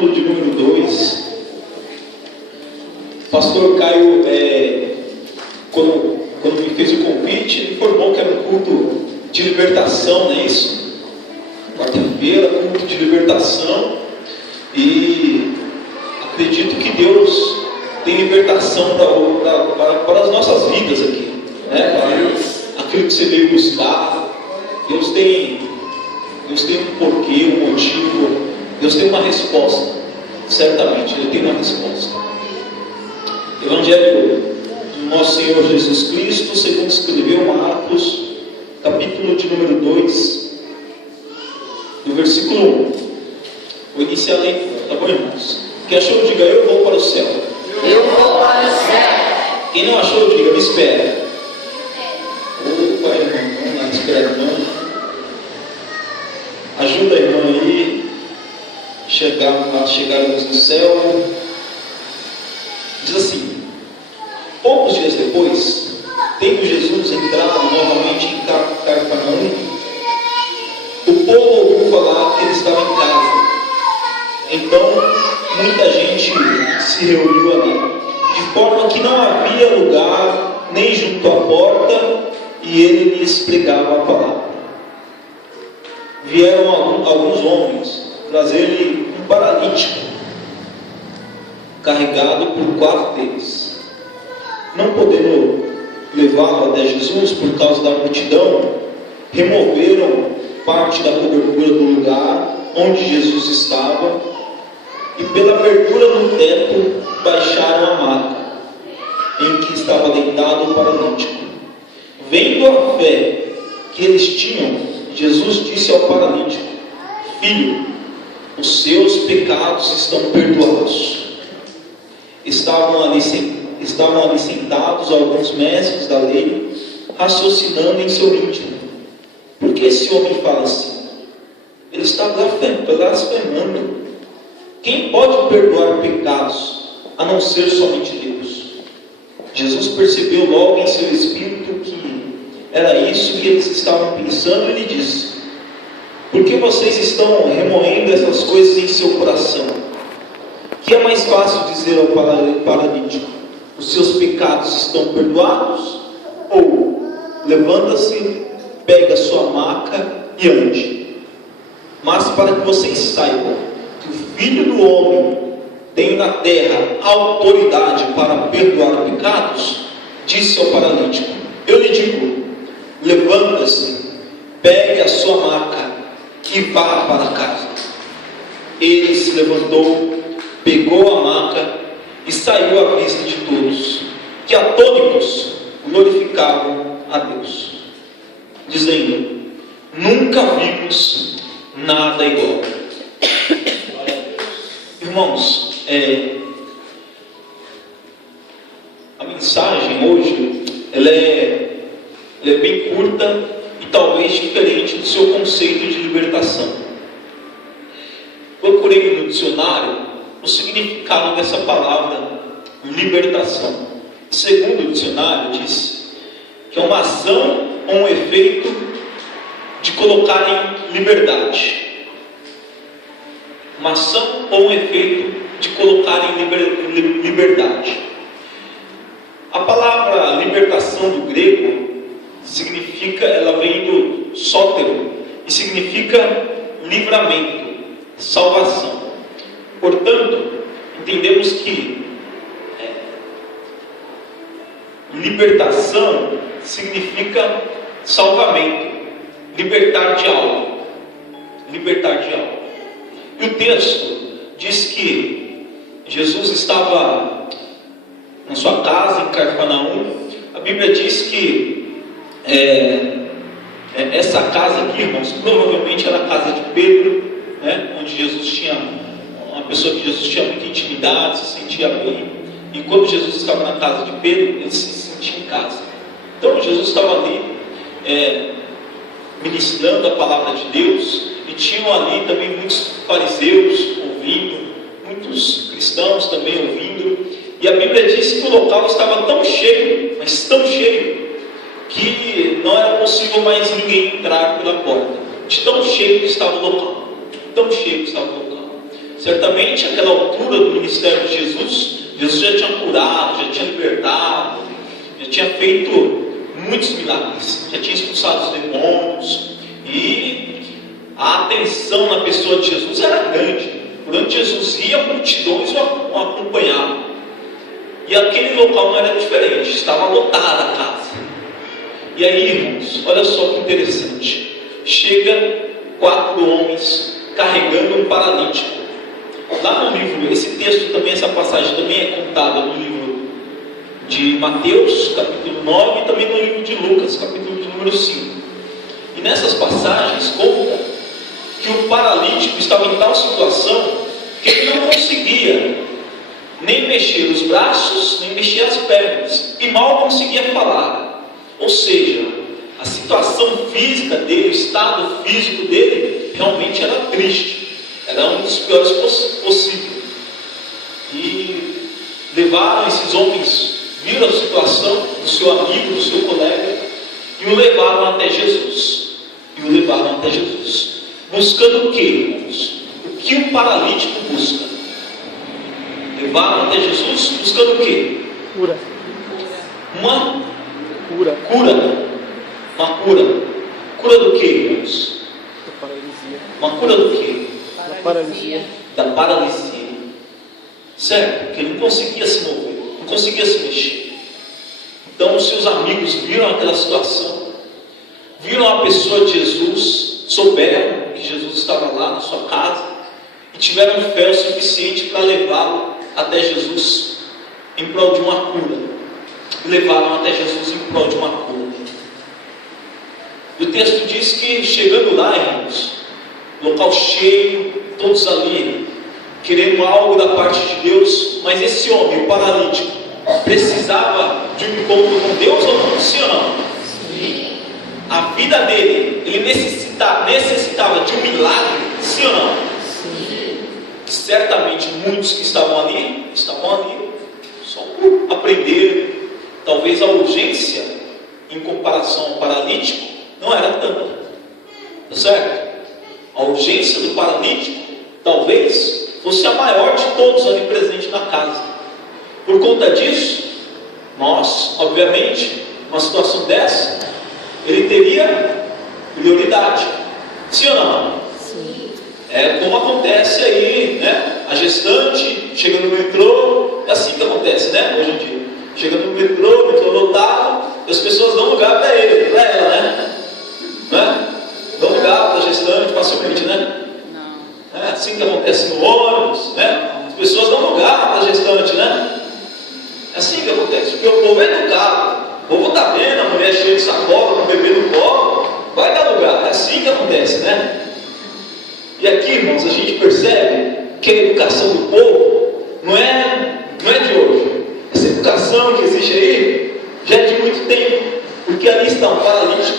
capítulo de número 2. O pastor Caio, quando me fez o convite, ele informou que era um culto de libertação, não é isso? Quarta-feira, culto de libertação. E acredito que Deus tem libertação para as nossas vidas aqui, né? Para aquilo que você veio buscar. Deus tem um porquê, um motivo. Deus tem uma resposta. Certamente Ele tem uma resposta. Evangelho do nosso Senhor Jesus Cristo, segundo escreveu Marcos, capítulo de número 2, do versículo 1. Vou iniciar a leitura, tá bom, irmãos? Quem achou, diga: eu vou para o céu. Eu vou para o céu. Quem não achou, diga: me espera. Opa, irmão, vamos lá, espera, irmão. Ajuda a irmã aí. Chegarmos no céu. Diz assim: poucos dias depois, tendo Jesus entrado novamente em Cafarnaum, o povo ouviu falar que ele estava em casa. Então muita gente se reuniu ali, de forma que não havia lugar nem junto à porta, e ele lhes pregava a palavra. Vieram alguns homens trazer-lhe um paralítico, carregado por 4 deles. Não podendo levá-lo até Jesus por causa da multidão, removeram parte da cobertura do lugar onde Jesus estava, e pela abertura no teto baixaram a maca em que estava deitado o paralítico. Vendo a fé que eles tinham, Jesus disse ao paralítico: filho, os seus pecados estão perdoados. Estavam ali sentados alguns mestres da lei, raciocinando em seu íntimo: por que esse homem fala assim? Ele está blasfemando. Quem pode perdoar pecados, a não ser somente Deus? Jesus percebeu logo em seu espírito que era isso que eles estavam pensando, e lhe disse: por que vocês estão remoendo essas coisas em seu coração? Que é mais fácil dizer ao paralítico: os seus pecados estão perdoados? Ou levanta-se, pega a sua maca e ande. Mas para que vocês saibam que o Filho do Homem tem na terra autoridade para perdoar pecados, disse ao paralítico: eu lhe digo, levanta-se, pegue a sua maca e vá para casa. Ele se levantou, pegou a maca e saiu à vista de todos, que atônitos glorificavam a Deus, dizendo: nunca vimos nada igual. Irmãos, a mensagem hoje ela é bem curta e talvez diferente do seu conceito de libertação. Procurei no dicionário o significado dessa palavra libertação. Segundo o dicionário, diz que é uma ação ou um efeito de colocar em liberdade. Uma ação ou um efeito de colocar em liberdade. A palavra libertação do grego significa, ela vem do sótero e significa livramento, salvação. Portanto, entendemos que libertação significa salvamento, libertar de algo, libertar de algo. E o texto diz que Jesus estava na sua casa em Cafarnaum. A Bíblia diz que essa casa aqui, irmãos, provavelmente era a casa de Pedro, né? Onde Jesus tinha, uma pessoa que Jesus tinha muita intimidade, se sentia bem. E quando Jesus estava na casa de Pedro, ele se sentia em casa. Então Jesus estava ali ministrando a palavra de Deus, e tinham ali também muitos fariseus ouvindo, muitos cristãos também ouvindo. E a Bíblia diz que o local estava tão cheio, mas tão cheio, que não era possível mais ninguém entrar pela porta, de tão cheio que estava o local, tão cheio que estava o local. Certamente, àquela altura do ministério de Jesus, Jesus já tinha curado, já tinha libertado, já tinha feito muitos milagres, já tinha expulsado os demônios, e a atenção na pessoa de Jesus era grande. Por onde Jesus ia, multidões o acompanhavam. E aquele local não era diferente, estava lotada a casa. E aí, irmãos, olha só que interessante. Chega 4 homens carregando um paralítico. Lá no livro, esse texto também, essa passagem também é contada no livro de Mateus, capítulo 9, e também no livro de Lucas, capítulo de número 5. E nessas passagens conta que o paralítico estava em tal situação que ele não conseguia nem mexer os braços, nem mexer as pernas, e mal conseguia falar. Ou seja, a situação física dele, o estado físico dele, realmente era triste, era um dos piores possível. E levaram esses homens, viram a situação do seu amigo, do seu colega, e o levaram até Jesus. Buscando o que, irmãos? O que o paralítico busca? Levaram até Jesus buscando o que? Cura. Uma cura. Uma cura. Cura do que, irmãos? Da paralisia. Uma cura do que? Da paralisia. Da paralisia. Certo? Porque ele não conseguia se mover, não conseguia se mexer. Então os seus amigos viram aquela situação, viram a pessoa de Jesus, souberam que Jesus estava lá na sua casa e tiveram fé o suficiente para levá-lo até Jesus em prol de uma cura. E levaram até Jesus em prol de uma cura. E o texto diz que chegando lá, irmãos, local cheio, todos ali querendo algo da parte de Deus, mas esse homem, o paralítico, precisava de um encontro com Deus ou não? Sim ou não? Sim. A vida dele, ele necessitava de um milagre, sim ou não? Sim. Certamente muitos que estavam ali só por aprender. Talvez a urgência em comparação ao paralítico não era tanta, tá certo? A urgência do paralítico talvez fosse a maior de todos ali presentes na casa. Por conta disso, nós, obviamente, numa situação dessa, ele teria prioridade, sim ou não? Sim. É como acontece aí, né? A gestante chega no metrô, é assim que acontece, né? Hoje em dia, chega no metrô lotado, e as pessoas dão lugar para ele, para ela, né? Dão lugar para a gestante facilmente, né? Não. É assim que acontece no ônibus, né? As pessoas dão lugar para a gestante, né? É assim que acontece, porque o povo é educado, o povo está vendo a mulher cheia de sacola, com o bebê no colo, vai dar lugar, é assim que acontece, né? E aqui, irmãos, a gente percebe que a educação do povo não é de hoje. Essa educação que existe aí já é de muito tempo, porque ali está um paralítico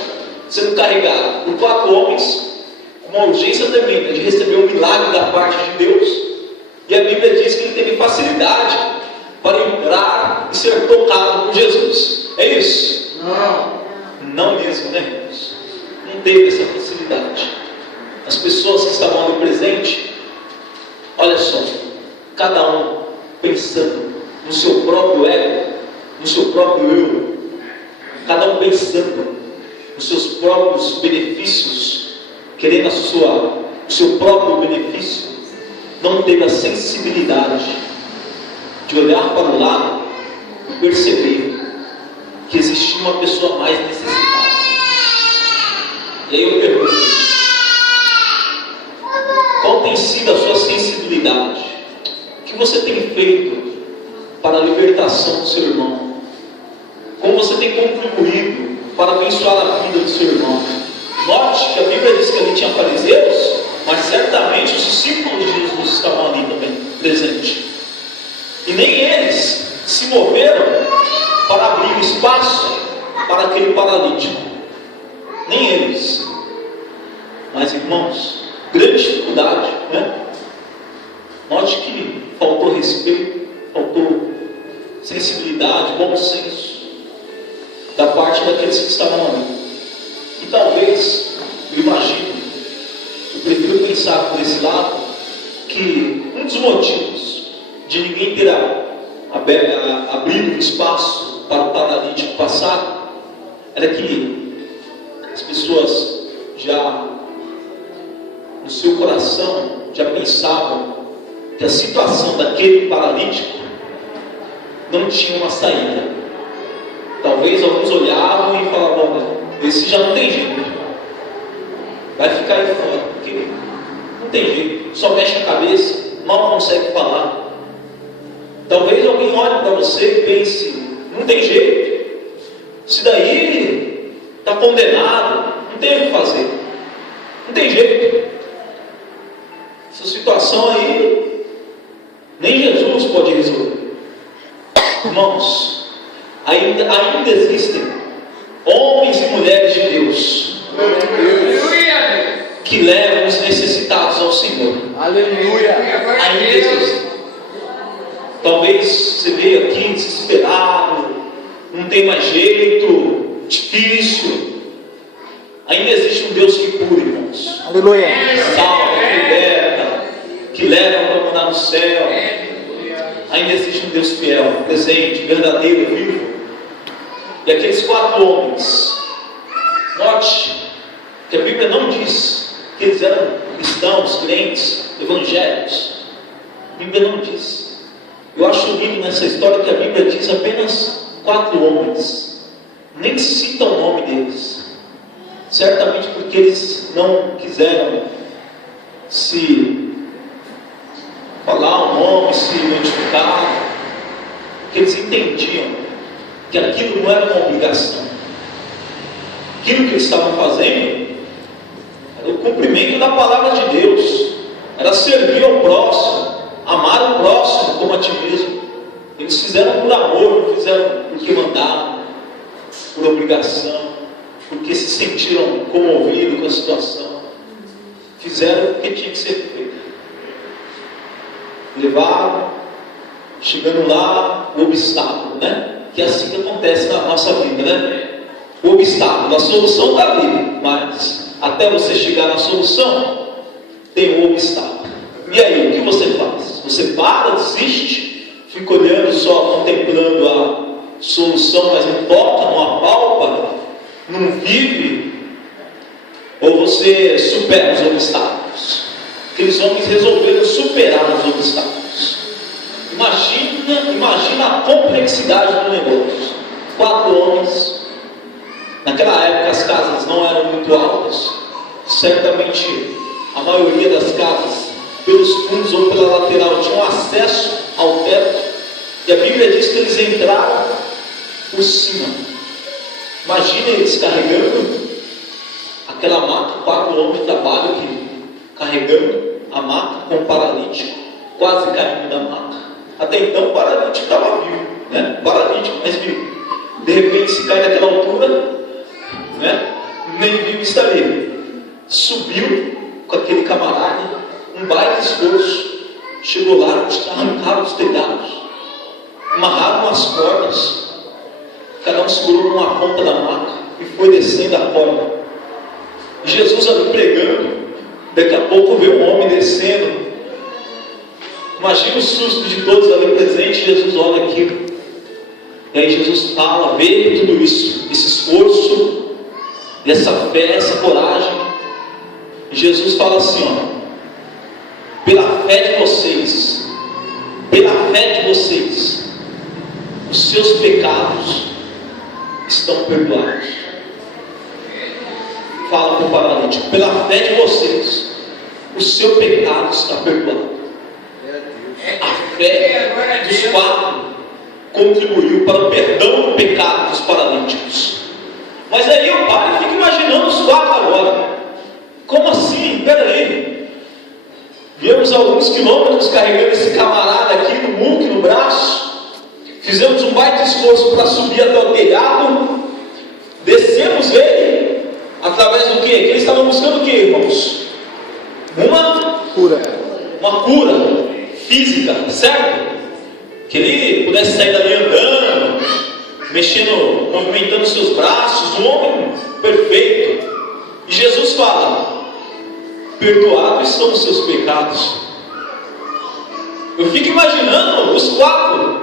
sendo carregado por 4 homens com uma urgência tremenda de receber um milagre da parte de Deus, e a Bíblia diz que ele teve facilidade para entrar e ser tocado por Jesus. É isso? Não mesmo, né, irmãos? Não teve essa facilidade. As pessoas que estavam ali presentes, olha só, cada um pensando no seu próprio ego, no seu próprio eu, cada um pensando nos seus próprios benefícios, querendo o seu próprio benefício, não teve a sensibilidade de olhar para o lado e perceber que existia uma pessoa mais necessitada. E aí eu pergunto: qual tem sido a sua sensibilidade? O que você tem feito para a libertação do seu irmão? Como você tem contribuído para abençoar a vida do seu irmão? Note que a Bíblia diz que ali tinha fariseus, mas certamente os discípulos de Jesus estavam ali também presentes. E nem eles se moveram para abrir espaço para aquele paralítico. Nem eles. Mas, irmãos, grande dificuldade, né? Note que faltou respeito, faltou sensibilidade, bom senso da parte daqueles que estavam ali. E talvez, eu imagino, eu prefiro pensar por esse lado, que dos motivos de ninguém ter abrido espaço para o paralítico passar era que as pessoas já no seu coração já pensavam que a situação daquele paralítico não tinha uma saída. Talvez alguns olhavam e falavam: olha, esse já não tem jeito, vai ficar aí fora, porque não tem jeito, só mexe a cabeça, mal consegue falar. Talvez alguém olhe para você e pense: não tem jeito, isso daí está condenado, não tem o que fazer, não tem jeito, essa situação aí nem Jesus pode resolver. Irmãos, ainda existem homens e mulheres de Deus que levam os necessitados ao Senhor. Aleluia. Ainda existem. Talvez você veio aqui desesperado, não tem mais jeito, difícil. Ainda existe um Deus que cura, irmãos. Aleluia. Salva, que liberta, que leva para morar no céu. Ainda existe um Deus fiel, presente, verdadeiro, vivo. E aqueles 4 homens, note que a Bíblia não diz que eles eram cristãos, crentes, evangélicos. A Bíblia não diz. Eu acho lindo nessa história que a Bíblia diz apenas 4 homens, nem cita o nome deles, certamente porque eles não quiseram se falar o nome, se identificar, porque eles entendiam que aquilo não era uma obrigação. Aquilo que eles estavam fazendo era o cumprimento da palavra de Deus, era servir ao próximo, amar o próximo como a ti mesmo. Eles fizeram por amor, não fizeram porque mandaram, por obrigação, porque se sentiram comovidos com a situação. Fizeram porque tinha que ser feito. Levaram, chegando lá, o obstáculo, né? Que é assim que acontece na nossa vida, né? O obstáculo, a solução está ali, mas até você chegar na solução, tem um obstáculo. E aí, o que você faz? Você para, desiste, fica olhando só, contemplando a solução, mas não toca, não apalpa, não vive? Ou você supera os obstáculos? Aqueles homens resolveram superar os obstáculos. Imagina a complexidade do negócio. 4 homens. Naquela época as casas não eram muito altas. Certamente a maioria das casas, pelos fundos ou pela lateral, tinham acesso ao teto. E a Bíblia diz que eles entraram por cima. Imagina eles carregando aquela maca. 4 homens trabalham aqui, carregando a maca com o paralítico, quase caindo da maca. Até então o paralítico estava vivo, né? Paralítico, mas vivo. De repente, se cai daquela altura, né? Nem vivo estaria. Subiu com aquele camarada, um baita esforço. Chegou lá, arrancaram os telhados, amarraram as cordas. Cada um segurou numa ponta da maca e foi descendo a corda. E Jesus ali pregando. Daqui a pouco vê um homem descendo. Imagina o susto de todos ali presentes. Jesus olha aquilo. E aí Jesus fala, vê tudo isso, esse esforço, essa fé, essa coragem. E Jesus fala assim, ó: pela fé de vocês, os seus pecados estão perdoados. Fala para o paralítico: pela fé de vocês, o seu pecado está perdoado. A fé dos 4 contribuiu para o perdão do pecado dos paralíticos. Mas aí o pai fica imaginando os 4 agora. Como assim? Peraí. Viemos alguns quilômetros carregando esse camarada aqui no muque, no braço. Fizemos um baita esforço para subir até o telhado. Descemos ele através do quê? Que eles estavam buscando o quê, irmãos? Uma cura física, certo? Que ele pudesse sair dali andando, mexendo, movimentando seus braços, um homem perfeito. E Jesus fala: perdoados são os seus pecados. Eu fico imaginando os 4,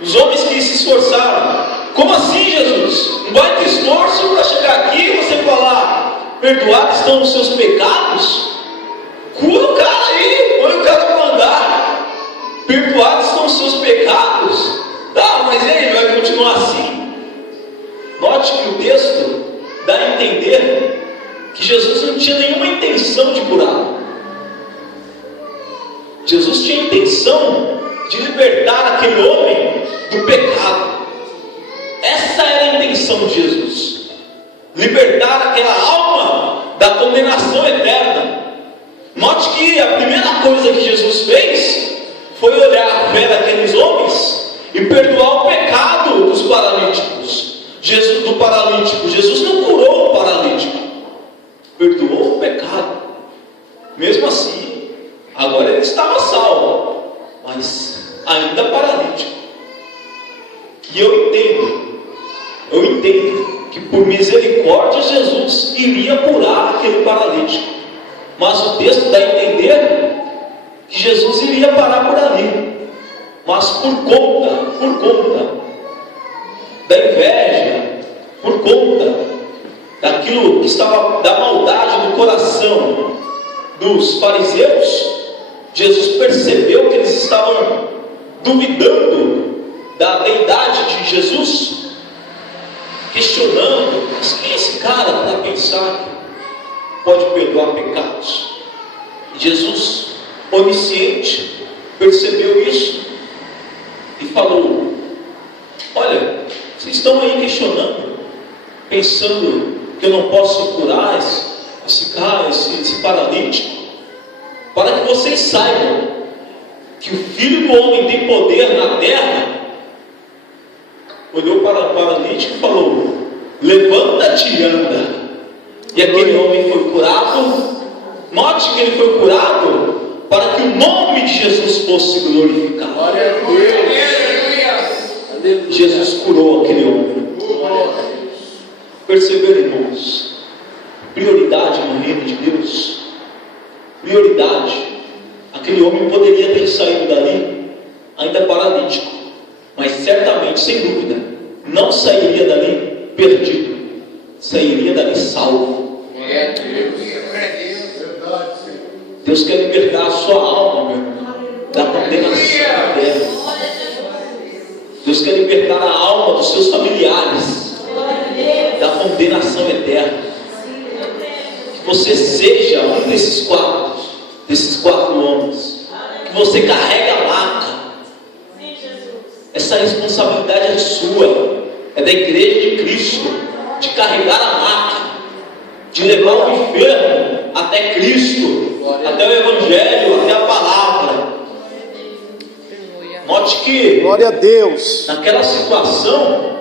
os homens que se esforçaram. Como assim, Jesus? Um baita esforço para chegar aqui e você falar: perdoados estão os seus pecados? Cura o cara aí, põe o cara para andar. Perdoados estão os seus pecados? Tá, mas ele vai continuar assim? Note que o texto dá a entender que Jesus não tinha nenhuma intenção de curá-lo. Jesus tinha a intenção de libertar aquele homem do pecado. Essa era a intenção de Jesus: libertar aquela alma da condenação eterna. Note que a primeira coisa que Jesus fez foi olhar a fé daqueles homens e perdoar o pecado dos paralíticos. Jesus não curou o paralítico, perdoou o pecado. Mesmo assim, agora ele estava salvo, mas ainda paralítico. E eu entendo que por misericórdia Jesus iria curar aquele paralítico. Mas o texto dá a entender que Jesus iria parar por ali. Mas por conta da inveja, por conta daquilo que estava, da maldade do coração dos fariseus, Jesus percebeu que eles estavam duvidando da deidade de Jesus, questionando: mas quem é esse cara para pensar que pode perdoar pecados? E Jesus, onisciente, percebeu isso e falou: olha, vocês estão aí questionando, pensando que eu não posso curar esse cara, esse paralítico, para que vocês saibam que o Filho do Homem tem poder na terra. Olhou para o paralítico e falou: levanta-te e anda. E aquele homem foi curado. Note que ele foi curado para que o nome de Jesus fosse glorificado. Glória a Deus. Jesus curou aquele homem. Perceberam, irmãos? Prioridade no reino de Deus. Prioridade. Aquele homem poderia ter saído dali ainda paralítico, mas certamente, sem dúvida, não sairia dali perdido, sairia dali salvo. Deus quer libertar a sua alma, meu irmão, da condenação eterna. Deus quer libertar a alma dos seus familiares da condenação eterna. Que você seja um desses quatro homens, que você carregue a marca. Essa responsabilidade é sua, é da igreja de Cristo, de carregar a marca, de levar o enfermo até Cristo, até o Evangelho, até a palavra. Note que, Glória a Deus. naquela situação,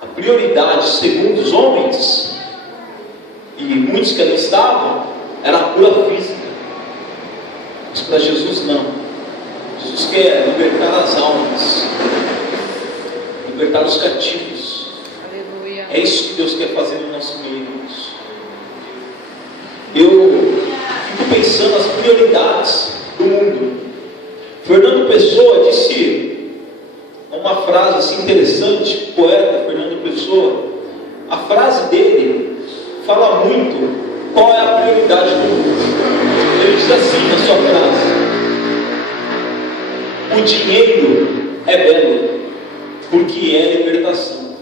a prioridade, segundo os homens, e muitos que ali estavam, era a cura física. Mas para Jesus não. Jesus quer libertar as almas, libertar os cativos. Aleluia. É isso que Deus quer fazer no nosso meio, irmãos. Eu fico pensando nas prioridades do mundo. Fernando Pessoa disse uma frase assim interessante, o poeta Fernando Pessoa. A frase dele fala muito qual é a prioridade do mundo. Ele diz assim na sua frase: o dinheiro é belo porque é libertação.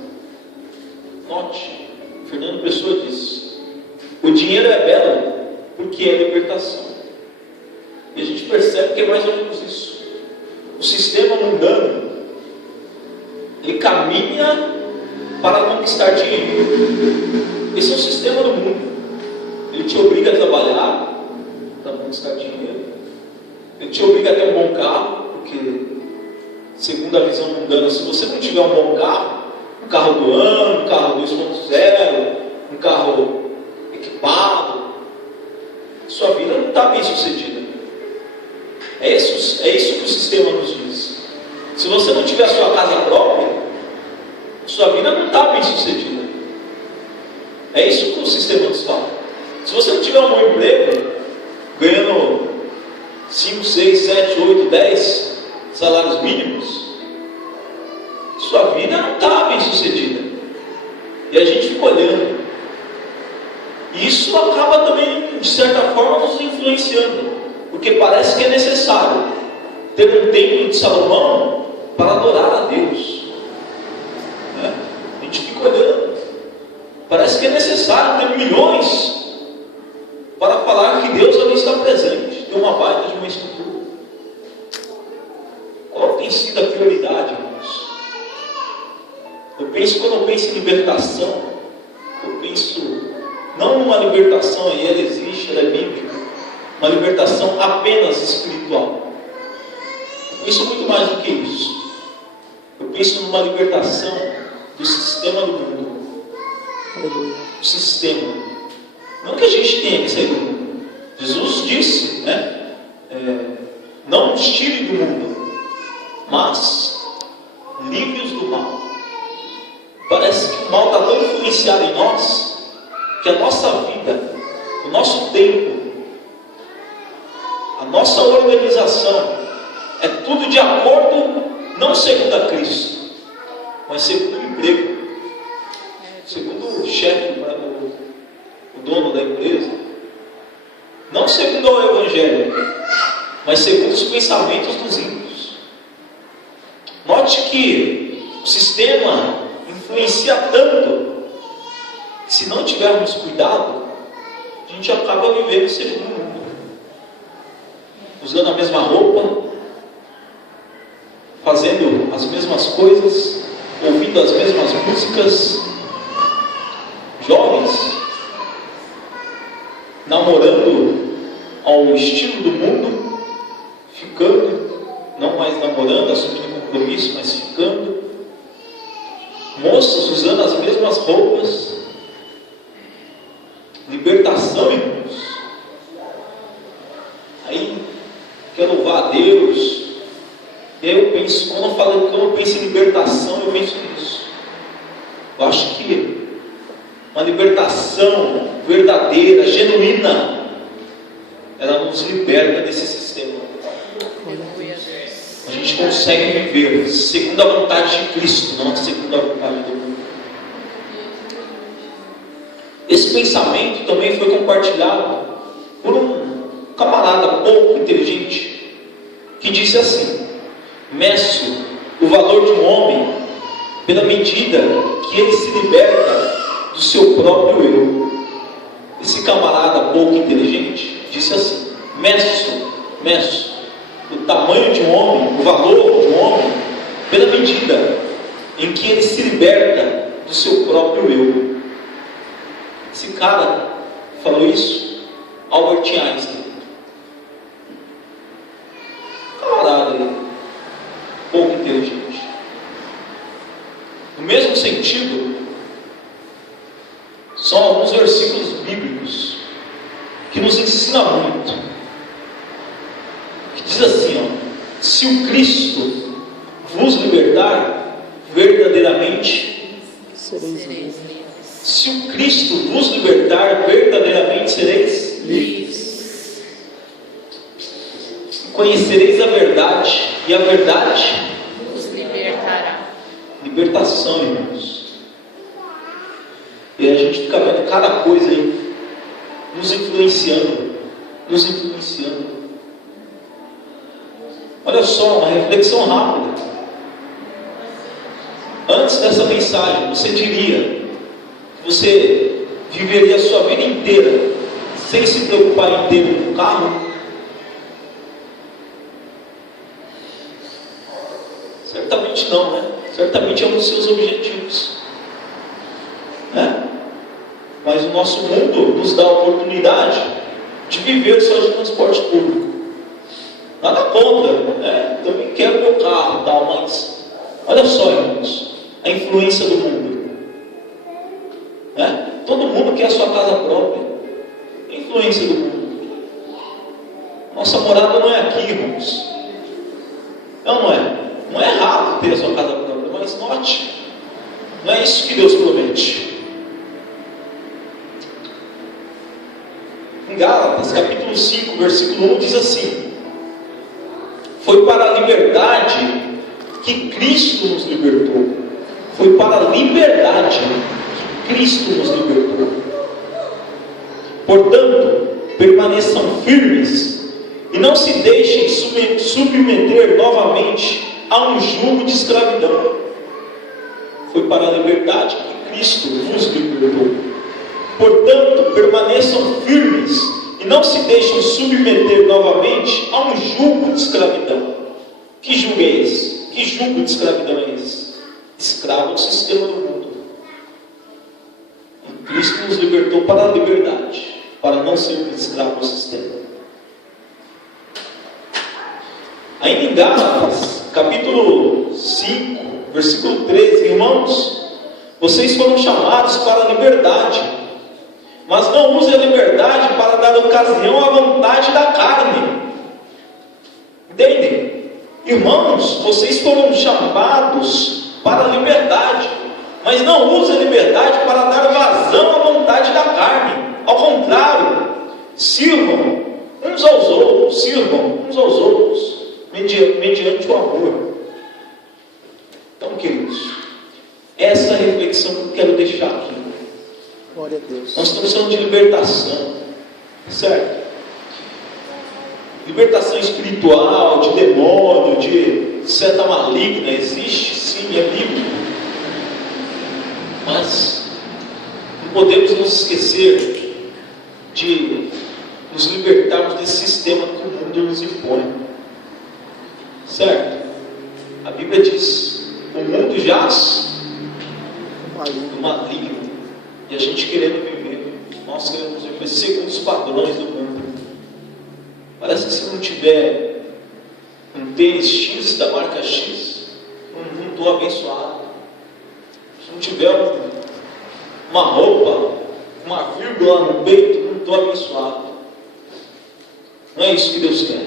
Note, Fernando Pessoa diz: o dinheiro é belo porque é libertação. E a gente percebe que é mais ou menos isso. O sistema mundano, ele caminha para conquistar dinheiro. Esse é o sistema do mundo. Ele te obriga a trabalhar para conquistar dinheiro. Ele te obriga a ter um bom carro, porque, segundo a visão mundana, se você não tiver um bom carro, um carro do ano, um carro 2.0, um carro equipado, sua vida não está bem sucedida. É isso que o sistema nos diz. Se você não tiver a sua casa própria, sua vida não está bem sucedida. É isso que o sistema nos fala. Se você não tiver um bom emprego, ganhando 5, 6, 7, 8, 10 salários mínimos, sua vida não está bem sucedida. E a gente fica olhando. E isso acaba também, de certa forma, nos influenciando. Porque parece que é necessário ter um templo de Salomão para adorar a Deus. A gente fica olhando. Parece que é necessário ter milhões para falar que Deus ali está presente. Tem uma baita de uma estrutura. Qual tem sido a prioridade, irmãos? Quando eu penso em libertação, eu penso não numa libertação, e ela existe, ela é bíblica, uma libertação apenas espiritual. Eu penso muito mais do que isso. Eu penso numa libertação do sistema do mundo. Do sistema. Não que a gente tenha que sair do mundo. Jesus disse, não nos tire do mundo, mas livre-os do mal. Parece que o mal está tão influenciado em nós, que a nossa vida, o nosso tempo, a nossa organização, é tudo de acordo, não segundo a Cristo, mas segundo o emprego, segundo o chefe, o dono da empresa, não segundo o Evangelho, mas segundo os pensamentos dos ímpios. Note que o sistema influencia tanto, que se não tivermos cuidado, a gente acaba vivendo segundo o mundo, usando a mesma roupa, fazendo as mesmas coisas, ouvindo as mesmas músicas, jovens namorando ao estilo do mundo, ficando, não mais namorando, assumindo compromisso, mas ficando, moças usando as mesmas roupas. Libertação, irmãos. Aí quero louvar a Deus. E aí eu penso, quando eu penso em libertação, eu penso nisso. Eu acho que uma libertação verdadeira, genuína, ela nos liberta desse sistema. A gente consegue viver segundo a vontade de Cristo, não segundo a vontade do mundo. Esse pensamento também foi compartilhado por um camarada pouco inteligente, que disse assim: meço o valor de um homem pela medida que ele se liberta do seu próprio eu. Esse camarada pouco inteligente disse assim: meço o tamanho de um homem, o valor de um homem, pela medida em que ele se liberta do seu próprio eu. Esse cara falou isso, Albert Einstein. Camarada aí, pouco inteligente. No mesmo sentido, são alguns versículos bíblicos que nos ensinam muito. Que diz assim, ó: se o Cristo vos libertar, verdadeiramente Sereis livres. Se o Cristo vos libertar, verdadeiramente sereis livres. Conhecereis a verdade, e a verdade Vos libertará. Libertação, irmãos. E a gente fica vendo cada coisa aí nos influenciando. Olha só, uma reflexão rápida. Antes dessa mensagem, você diria que você viveria a sua vida inteira sem se preocupar em ter um carro? Certamente não, né? Certamente é um dos seus objetivos, né? Mas o nosso mundo nos dá a oportunidade de viver só de transporte público. Nada contra, né? Também quero meu carro e tal, mas olha só, irmãos, a influência do mundo, né? Todo mundo quer a sua casa própria. A influência do mundo. Nossa morada não é aqui, irmãos. Não é. Não é errado ter a sua casa própria, mas note, não é isso que Deus promete. Em Gálatas, capítulo 5, versículo 1, diz assim: Cristo nos libertou. Foi para a liberdade que Cristo nos libertou. Portanto, permaneçam firmes e não se deixem submeter novamente a um jugo de escravidão. Foi para a liberdade que Cristo nos libertou. Portanto, permaneçam firmes e não se deixem submeter novamente a um jugo de escravidão. Que jugo é esse? Que jugo de escravidão é esse? Escravo ao sistema do mundo. E Cristo nos libertou para a liberdade, para não sermos escravos ao sistema. Ainda em Gálatas, capítulo 5, versículo 13, irmãos, vocês foram chamados para a liberdade, mas não usem a liberdade para dar ocasião à vontade da carne. Entendem? Irmãos, vocês foram chamados para a liberdade, mas não usem a liberdade para dar vazão à vontade da carne. Ao contrário, sirvam uns aos outros, mediante o amor. Então, queridos, essa é a reflexão que eu quero deixar aqui. Glória a Deus. Nós estamos falando de libertação, certo? Libertação espiritual, de demônio, de seta maligna, existe sim, é bíblico. Mas não podemos nos esquecer de nos libertarmos desse sistema que o mundo nos impõe. Certo? A Bíblia diz: o mundo jaz no maligno. E a gente querendo viver, nós queremos viver segundo os padrões do mundo. Parece que se não tiver um tênis X da marca X, não estou abençoado. Se não tiver uma roupa, uma vírgula no peito, não estou abençoado. Não é isso que Deus quer.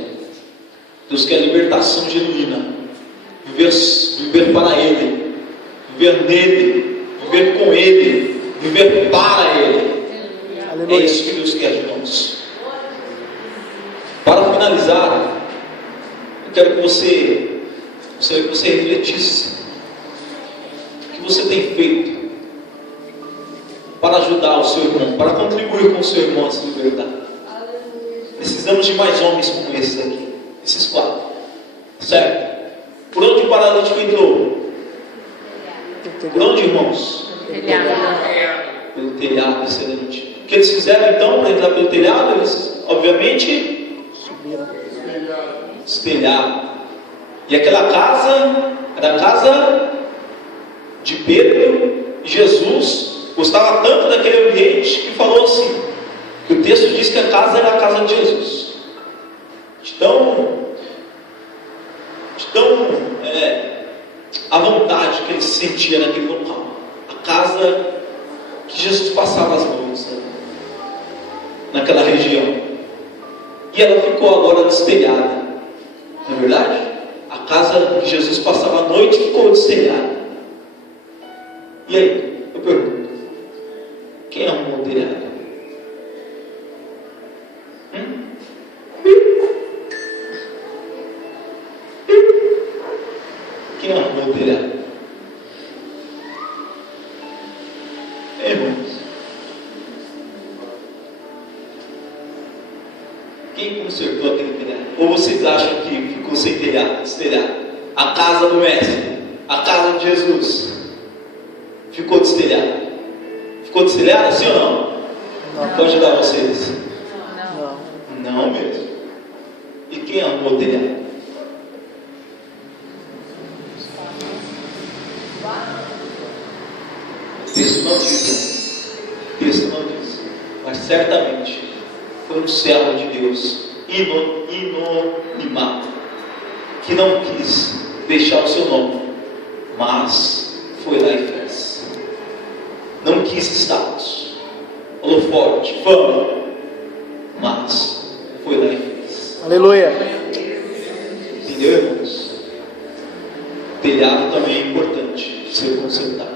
Deus quer libertação genuína. Viver para Ele, viver nele, viver com Ele, viver para Ele. Aleluia. É isso que Deus quer de nós. Para finalizar, eu quero que você refletisse o que você tem feito para ajudar o seu irmão, para contribuir com o seu irmão a se libertar. Precisamos de mais homens como esses aqui, esses 4, certo? Por onde o paralítico entrou? Por onde, irmãos? Pelo telhado, excelente. O que eles fizeram então para entrar pelo telhado? Eles, obviamente, espelharam. E aquela casa era a casa de Pedro, e Jesus gostava tanto daquele ambiente que falou assim, que o texto diz que a casa era a casa de Jesus. Então, a vontade que ele se sentia naquele local, a casa que Jesus passava as noites, né? Naquela região. E ela ficou agora destelhada, não é verdade? A casa que Jesus passava a noite ficou destelhada. E aí, eu pergunto, quem arrumou o telhado? Quem arrumou o telhado? Irmãos, quem consertou aquele telhado? Ou vocês acham que ficou sem telhado, destelhado? A casa do mestre, a casa de Jesus ficou destelhada? Ficou destelhada, sim ou não? Não. Vou ajudar vocês. Não. Não mesmo. E quem arrumou o telhado? O texto não diz, o texto não diz, mas certamente foi um servo de Deus, inanimado, que não quis deixar o seu nome, mas foi lá e fez. Não quis status, holofote, fama, mas foi lá e fez. Aleluia. Entendeu, irmãos? Telhado também é importante ser consertado,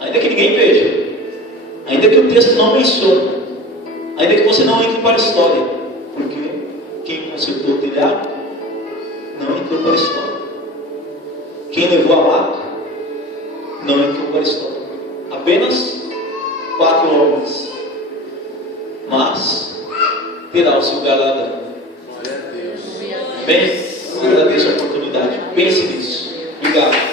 ainda que ninguém veja, ainda que o texto não mencione, ainda que você não entre para a história, porque quem consertou o telhado não entrou para a história. Quem levou a maca não entrou para a história. Apenas 4 homens. Mas terá o seu galardão. Amém? Eu agradeço a oportunidade. Pense nisso. Obrigado.